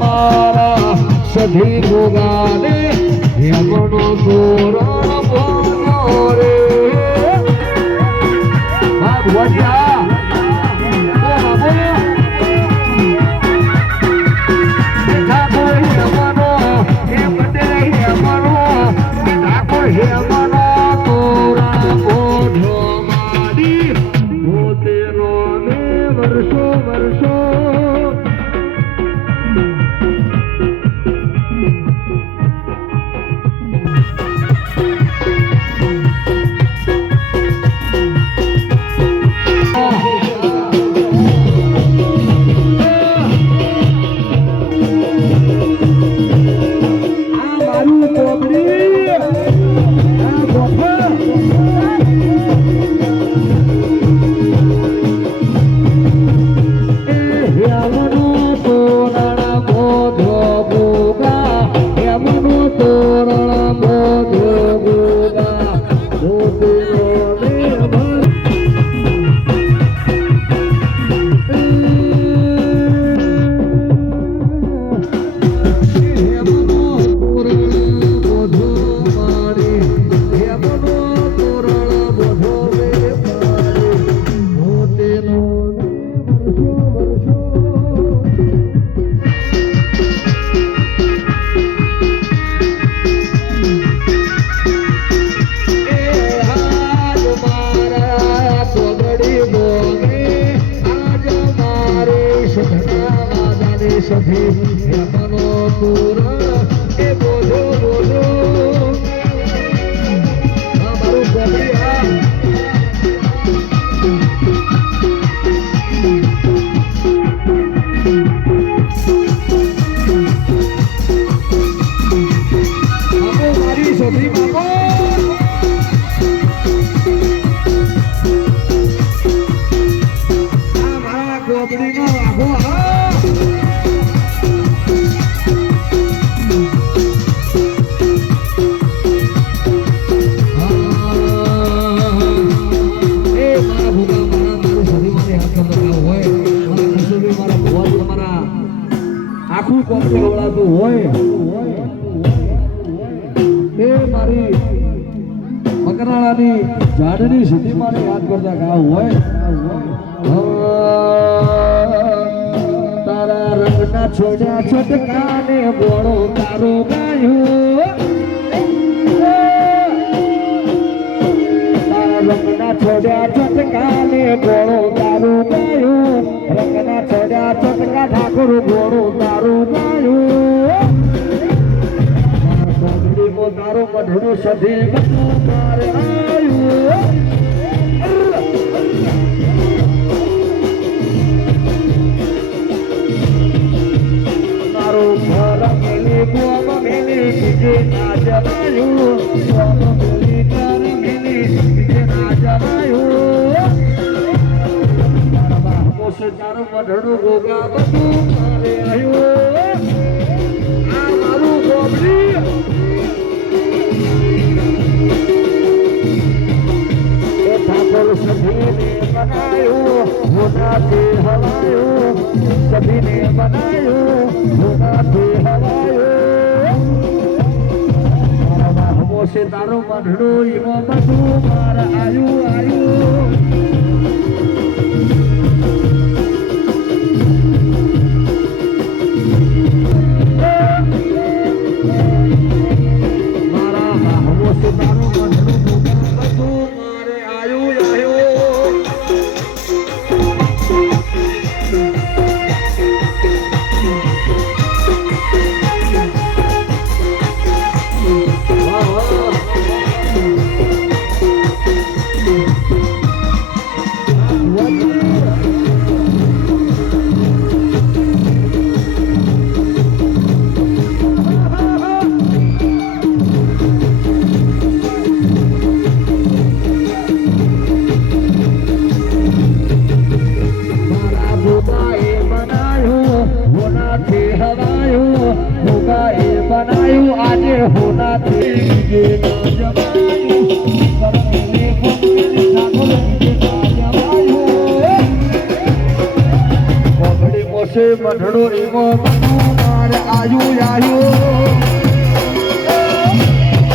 મારા સધી ગોગાને યમનો તોરણ બોલો રે ભગવડિયા આખું કોમ્પ્લેટ વળાતું હોય એ મારી મકરાણાની ઝાડની સીધી મારે યાદ કરતા ગાવ હોય તારા રંગના છોડ્યા છટકાને બોળો તારું ગાયું તારા રંગના છોડ્યા છટકાને બોળો તારું ગાયું રંગના છોડ્યા છટકા ઠાકોર બોળો તારું ગાયું તારો મઢડું સધી બધું મારે આવ્યું તારો ઘર મેલી બોમ મેલી બીજે ના જવાયું બોમ મેલી ઘર મેલી બીજે ના જવાયું તારા બાપો છે તારો મઢડું ગોગા બધું મારે આવ્યું આ મારું ગોબડી सभी ने बनायो होना से हवायो सभी ने बनायो होना से हवायो मारा हमो से तारो मढड़ो ईमो बधु मारा आयु आयु मारा हमो से तारो मढड़ो बधु मारे आयु आयु बनायु आज होना थे ये ना जमायु करने फुकरे ठाकुर के जमायु पगड़ी मोसे मढड़ो ईमो बधु मारे આયુ આયુ